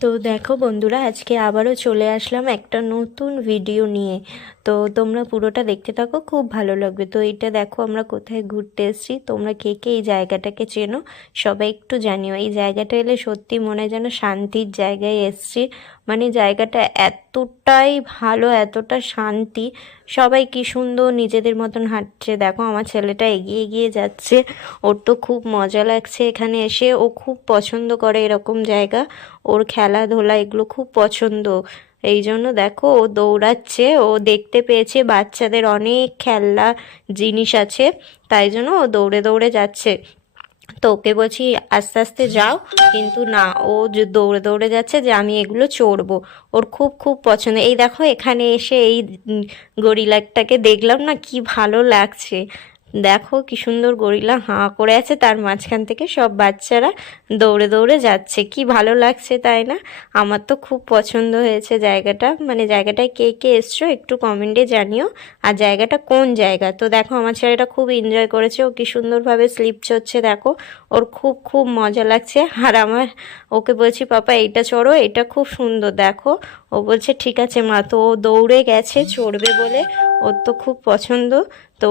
তো দেখো বন্ধুরা, আজকে আবারও চলে আসলাম একটা নতুন ভিডিও নিয়ে। তো তোমরা পুরোটা দেখতে থাকো, খুব ভালো লাগবে। তো এটা দেখো আমরা কোথায় ঘুরতে এসেছি। তোমরা কে কে এই জায়গাটাকে চেনো সবাই একটু জানিও। এই জায়গাটা এলে সত্যি মনে হয় যেন শান্তির জায়গায় এসেছি। মানে জায়গাটা এতটাই ভালো, এতটা শান্তি। সবাই কি সুন্দর নিজেদের মতন হাঁটছে। দেখো আমার ছেলেটা এগিয়ে এগিয়ে যাচ্ছে, ওর তো খুব মজা লাগছে এখানে এসে। ও খুব পছন্দ করে এরকম জায়গা, ওর খেলাধুলা এগুলো খুব পছন্দ। এই জন্য দেখো ও দৌড়াচ্ছে, ও দেখতে পেয়েছে বাচ্চাদের অনেক খেলনা জিনিস আছে, তাই জন্য ও দৌড়ে দৌড়ে যাচ্ছে। তো ওকে বলছি আস্তে আস্তে যাও, কিন্তু না, ও যে দৌড়ে দৌড়ে যাচ্ছে যে আমি এগুলো চড়বো। ওর খুব খুব পছন্দ। এই দেখো এখানে এসে এই গরিলাটাকে দেখলাম না, কি ভালো লাগছে। দেখো কি সুন্দর গরিলা হাঁ করে আছে, তার মাঝখান থেকে সব বাচ্চারা দৌড়ে দৌড়ে যাচ্ছে, কি ভালো লাগছে তাই না? আমার তো খুব পছন্দ হয়েছে জায়গাটা। মানে জায়গাটায় কে কে এসছো একটু কমেন্টে জানিও। আর জায়গাটা কোন জায়গা। তো দেখো আমার ছেলেটা খুব এনজয় করেছে, ও কি সুন্দরভাবে স্লিপ চড়ছে দেখো, ওর খুব খুব মজা লাগছে। আর আমার ওকে বলছি পাপা এইটা চড়ো, এটা খুব সুন্দর দেখো। ও বলছে ঠিক আছে মা। তো ও দৌড়ে গেছে চড়বে বলে, ওর তো খুব পছন্দ। তো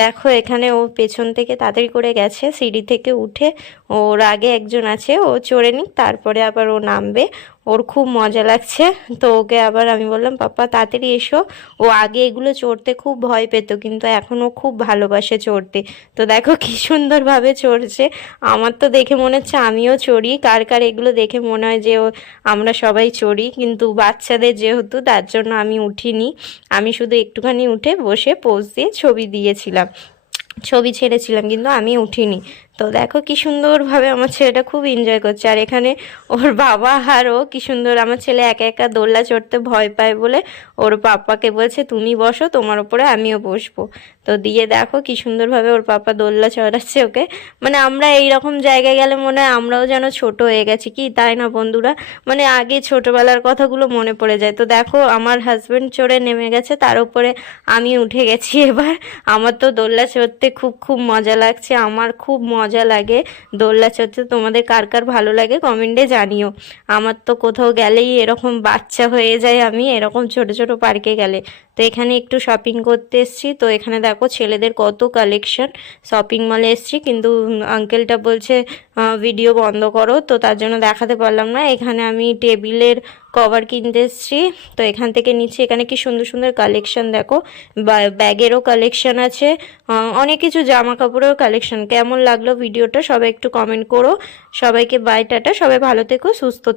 দেখো এখানে ও পেছন থেকে তাড়াতাড়ি করে গেছে, সিঁড়ি থেকে উঠে। ওর আগে একজন আছে, ও চড়ে নিক তারপরে আবার ও নামবে। ওর খুব মজা লাগছে। তো ওকে আবার আমি বললাম পাপা তাড়াতাড়ি এসো। ও আগে এগুলো চড়তে খুব ভয় পেত, কিন্তু এখন ও খুব ভালোবাসে চড়তে। তো দেখো কি সুন্দরভাবে চড়ছে। আমার তো দেখে মনে হচ্ছে আমিও চড়ি। কার কার এগুলো দেখে মনে হয় যে আমরা সবাই চড়ি, কিন্তু বাচ্চাদের যেহেতু তার জন্য আমি উঠিনি। আমি শুধু একটুখানি উঠে বসে পোজ দিয়ে ছবি দিয়েছিলাম, ছবি ছেড়েছিলাম, কিন্তু আমি উঠিনি। তো দেখো কি সুন্দরভাবে আমার ছেলেটা খুব এনজয় করছে। আর এখানে ওর বাবা আরও কি সুন্দর। আমার ছেলে একা একা দোলনা চড়তে ভয় পায় বলে ওর পাপাকে বলছে তুমি বসো, তোমার ওপরে আমিও বসবো। তো দিয়ে দেখো কি সুন্দরভাবে ওর পাপা দোলনা চড়াচ্ছে ওকে। মানে আমরা এই রকম জায়গায় গেলে মনে হয় আমরাও যেন ছোট হয়ে গেছি, কি তাই না বন্ধুরা? মানে আগে ছোটবেলার কথাগুলো মনে পড়ে যায়। তো দেখো আমার হাজবেন্ড চড়ে নেমে গেছে, তার উপরে আমি উঠে গেছি এবার। আমার তো দোলনা চড়তে খুব খুব মজা লাগছে, আমার খুব মজা লাগে দোলনা চড়তে। তোমাদের কার কার ভালো লাগে কমেন্টে জানিও। আমার তো কোথাও গেলেই এরকম বাচ্চা হয়ে যায় আমি, এরকম ছোট ছোট পার্কে গেলে। তো এখানে একটু শপিং করতে এসেছি। তো এখানে দেখো ছেলেদের কত কালেকশন। শপিং মলে এসেছি, কিন্তু আঙ্কেলটা বলছে ভিডিও বন্ধ করো, তো তার জন্য দেখাতে পারলাম না। এখানে আমি টেবিলের কভার কিনতে এসেছি। তো এখান থেকে নিচ্ছি। এখানে কি সুন্দর সুন্দর কালেকশন দেখো, ব্যাগেরও কালেকশন আছে, অনেক কিছু জামা কাপড়েরও কালেকশন। কেমন লাগলো ভিডিওটা সবাই একটু কমেন্ট করো। সবাইকে বাই টাটা, সবাই ভালো থেকো সুস্থ